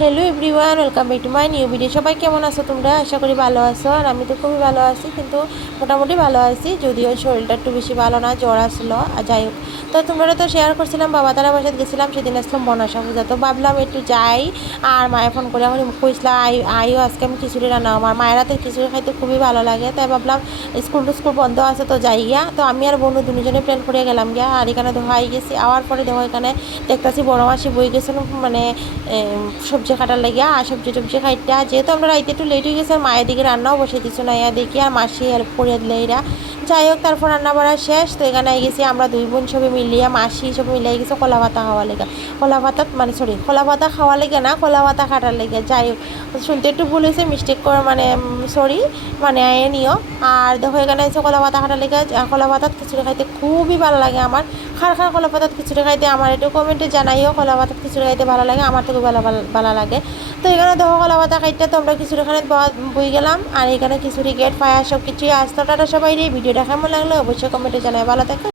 Hello everyone, welcome back to my new video. সবাই কেমন আছো তোমরা? আশা করি ভালো আছো। আর আমি তো খুবই ভালো আছি, কিন্তু মোটামুটি ভালো আছি, যদিও শরীরটা একটু বেশি ভালো না, জ্বর আসলো। আর যাই হোক, তো তোমরা তো শেয়ার করছিলাম বাবা তারা বাসায় গেছিলাম, সেদিন আসলাম বনসা পূজা, তো ভাবলাম একটু যাই। আর মায়ে ফোন করে আমার কইসলা আইও আজকে আমি খিচুড়ি রান্না, আমার মায়ের হাতে খিচুড়ি খাইতে খুবই ভালো লাগে, তাই ভাবলাম স্কুল বন্ধ আছে তো যাই গিয়া। তো আমি আর বোন দুজনে প্ল্যান করে গেলাম গিয়া। আর এখানে ধোয়াই গেছি, আওয়ার পরে দেখো এখানে দেখতেছি বড় মাসি বই গেছিলাম, মানে সবজি কাটার লাগিয়া। আর সবজি টবজি খাইটা যেহেতু আমরা রাইতে একটু লেট হয়ে গেছে, আর মায়ের দিকে রান্নাও বসে দিচ্ছ না, ইয়া দেখি আর মাসি হেল্প করে দিলে এরা। যাই হোক, তারপর রান্না বাড়া শেষ। তো এখানে গেছি আমরা দুই বোন সবে মিলিয়ে, মাসি সব মিলিয়ে গেছে কলা পাতা খাওয়া লেগে, কলা পাতা মানে সরি কলা পাতা খাওয়া লেগে না, কলা পাতা কাটার লেগে। যাই হোক, শুনতে একটু ভুল হয়েছে, মিস্টেক করে, মানে সরি, মানে নিও। আর দেখো এখানে হচ্ছে কলা পাতা কাটার লেগে। কলা পাতাত খিচুড়ি খাইতে খুবই ভালো লাগে আমার। খার খার কলা পাতাত খিচুড়ি খাইতে আমার একটু কমেন্টে জানাইও, কলা পাতাত খিচুড়ি খাইতে ভালো লাগে, আমার থেকে ভালো ভালো লাগে। তো এখানে দেখো কলা পাতা খাইতে তো আমরা খিচুড়িখানে বই গেলাম। আর এখানে খিচুড়ি গেট পায়া সব কিছুই আসতো। টাটা সবাই, ভিডিওটা কেমন লাগলো অবশ্যই কমেন্টে জানাই। ভালো থাকে।